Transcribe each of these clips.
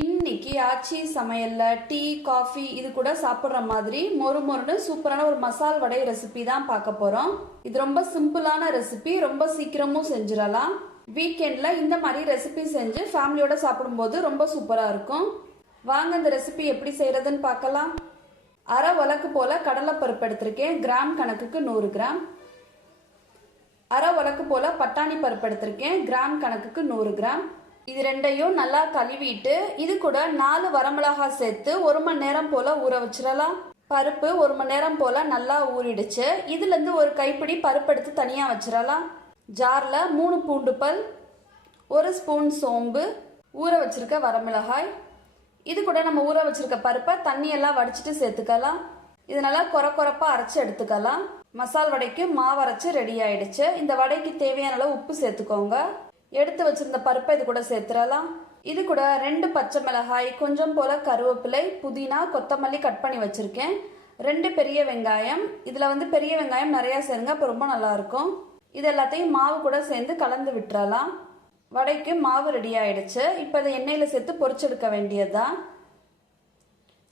இன்னைக்கு ஆச்சி சமையல்ல tea coffee இது கூட சாப்பிட்ற மாதிரி மொறு மொறுன்னு சூப்பரான ஒரு மசால் வடை ரெசிபி தான் பார்க்க போறோம். இது ரொம்ப சிம்பிளான ரெசிபி ரொம்ப சீக்கிரமும் செஞ்சிடலாம். வீக்கெண்ட்ல இந்த மாதிரி ரெசிபி செஞ்சு ஃபேமிலியோட சாப்பிடும்போது ரொம்ப சூப்பரா இருக்கும். வாங்க இந்த ரெசிபி எப்படி செய்யறதுன்னு பார்க்கலாம். அரை உலக்கு போல கடலைப்பருப்பு எடுத்திருக்கேன். கிராம் கணக்குக்கு நூறு கிராம். அரை உலக்கு போல பட்டாணி பருப்பு எடுத்திருக்கேன். கிராம் கணக்குக்கு நூறு கிராம். இது ரெண்டையும் நல்லா கழுவிட்டு இது கூட நாலு வரமிளகாய் சேர்த்து ஒரு மணி நேரம் போல ஊற வச்சிடலாம். பருப்பு ஒரு மணி நேரம் போல நல்லா ஊறிடுச்சு. இதுல இருந்து ஒரு கைப்பிடி பருப்பு எடுத்து தனியா வச்சிடலாம். ஜார்ல மூணு பூண்டு பல் ஒரு ஸ்பூன் சோம்பு ஊற வச்சிருக்க வரமிளகாய். இது கூட நம்ம ஊற வச்சிருக்க பருப்பை தண்ணியெல்லாம் வடிச்சிட்டு சேர்த்துக்கலாம். இது நல்லா கொர கொரப்பா அரைச்சு எடுத்துக்கலாம். மசால் வடைக்கு மாவு அரைச்சி ரெடி ஆயிடுச்சு. இந்த வடைக்கு தேவையான அளவு உப்பு சேர்த்துக்கோங்க. எடுத்து வச்சிருந்த பருப்பை இது கூட சேர்த்துடலாம். இது கூட ரெண்டு பச்சை மிளகாய் கொஞ்சம் போல கருவேப்பிலை புதினா கொத்தமல்லி கட் பண்ணி வச்சிருக்கேன். ரெண்டு பெரிய வெங்காயம். இதுல வந்து பெரிய வெங்காயம் நிறைய சேருங்க அப்போ ரொம்ப நல்லா இருக்கும். இது எல்லாத்தையும் மாவு கூட சேர்ந்து கலந்து விட்டுறலாம். வடைக்கு மாவு ரெடி ஆயிடுச்சு. இப்போ இதை எண்ணெயில் சேர்த்து பொறிச்செடுக்க வேண்டியதுதான்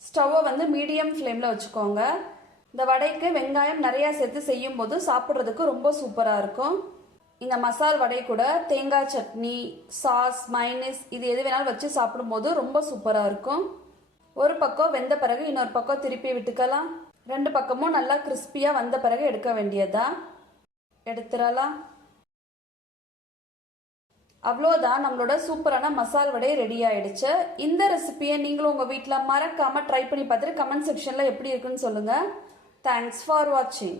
ஸ்டவ்வை வந்து மீடியம் ஃப்ளேமில் வச்சுக்கோங்க. இந்த வடைக்கு வெங்காயம் நிறையா சேர்த்து செய்யும் போது சாப்பிட்றதுக்கு ரொம்ப சூப்பராக இருக்கும். இந்த மசால் வடை கூட தேங்காய் சட்னி சாஸ் மைனஸ் இது எது வேணாலும் வச்சு சாப்பிடும்போது ரொம்ப சூப்பராக இருக்கும். ஒரு பக்கம் வெந்த பிறகு இன்னொரு பக்கம் திருப்பி விட்டுக்கலாம். ரெண்டு பக்கமும் நல்லா கிறிஸ்பியாக வந்த பிறகு எடுக்க வேண்டியதா? எடுத்துடலாம். அவ்வளோதான் நம்மளோட சூப்பரான மசால் வடை ரெடி ஆயிடுச்சு. இந்த ரெசிபியை நீங்களும் உங்கள் வீட்டில் மறக்காமல் ட்ரை பண்ணி பார்த்துட்டு கமெண்ட் செக்ஷனில் எப்படி இருக்குன்னு சொல்லுங்கள் தேங்க்ஸ் ஃபார் வாட்சிங்